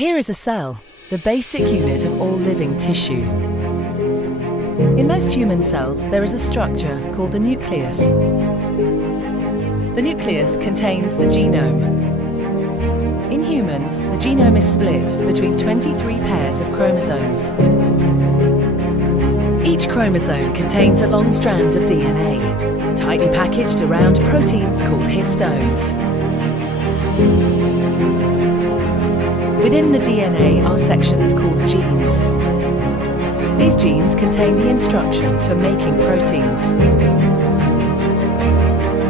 Here is a cell, the basic unit of all living tissue. In most human cells, there is a structure called the nucleus. The nucleus contains the genome. In humans, the genome is split between 23 pairs of chromosomes. Each chromosome contains a long strand of DNA, tightly packaged around proteins called histones. Within the DNA are sections called genes. These genes contain the instructions for making proteins.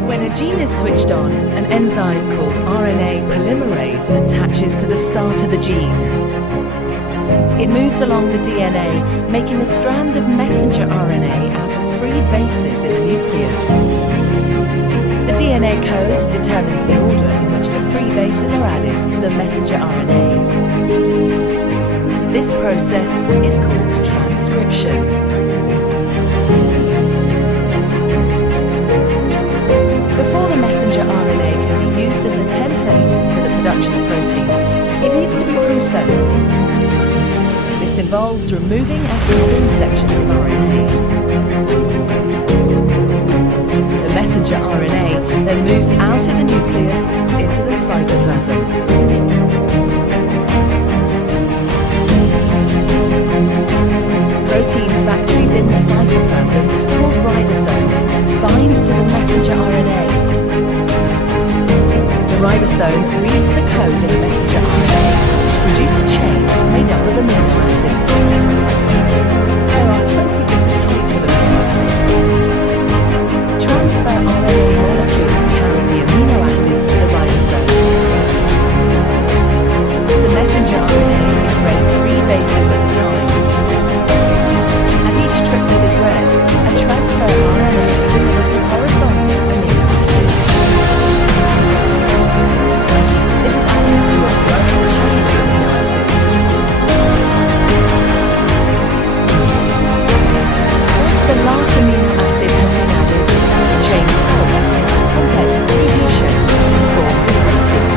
When a gene is switched on, an enzyme called RNA polymerase attaches to the start of the gene. It moves along the DNA, making a strand of messenger RNA out of 3 bases in the nucleus. The DNA code determines the order in which the 3 bases are added to the messenger RNA. This process is called transcription. Before the messenger RNA can be used as a template for the production of proteins, it needs to be processed. This involves removing and adding sections of RNA. The messenger RNA then moves out of the nucleus into the cytoplasm. Protein factories in the cytoplasm, called ribosomes, bind to the messenger RNA. The ribosome reads the code in the messenger RNA to produce a chain made up of amino acids. There are 20 different types of amino acids. Transfer RNA molecules carry the amino acids to the ribosome. The messenger RNA is read 3 bases at a time. As each triplet is read, a transfer RNA delivers the corresponding amino acid. This is added to a growing chain of amino acids. Once the last amino acid has been added, the chain folds in a complex 3D shape to form a protein.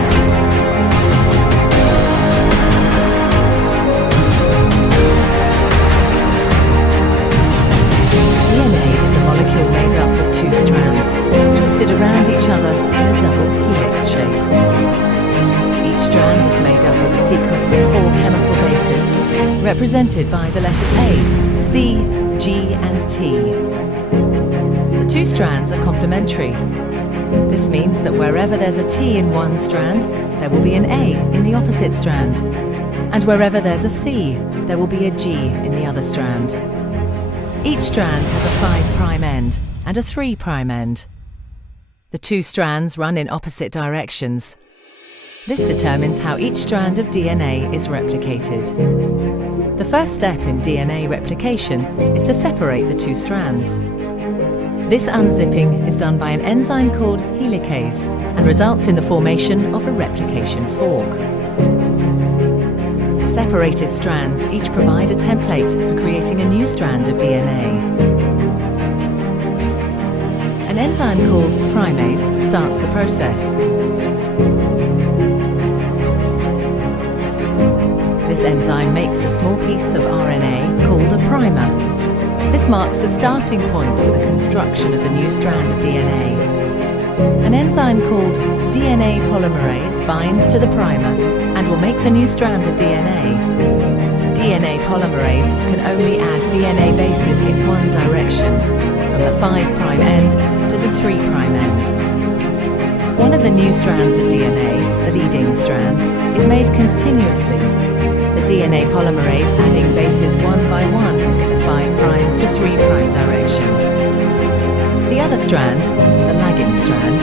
DNA is a molecule made up of 2 strands, twisted around each other in a double helix shape. Each strand is made up of a sequence of 4 chemical bases, represented by the letters A, C, G and T. The 2 strands are complementary. This means that wherever there's a T in one strand, there will be an A in the opposite strand. And wherever there's a C, there will be a G in the other strand. Each strand has a 5' end and a 3' end. The 2 strands run in opposite directions. This determines how each strand of DNA is replicated. The first step in DNA replication is to separate the 2 strands. This unzipping is done by an enzyme called helicase and results in the formation of a replication fork. The separated strands each provide a template for creating a new strand of DNA. An enzyme called primase starts the process. This enzyme makes a small piece of RNA called a primer. This marks the starting point for the construction of the new strand of DNA. An enzyme called DNA polymerase binds to the primer and will make the new strand of DNA. DNA polymerase can only add DNA bases in one direction, from the 5' end to the 3' end. One of the new strands of DNA, the leading strand, is made continuously. The DNA polymerase adding bases 1 by 1 in the 5' to 3' direction. The other strand, the lagging strand,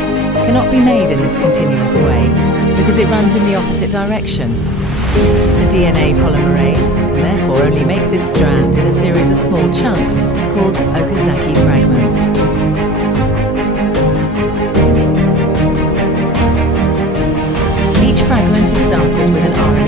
cannot be made in this continuous way because it runs in the opposite direction. The DNA polymerase can therefore only make this strand in a series of small chunks called Okazaki fragments. Each fragment is started with an RNA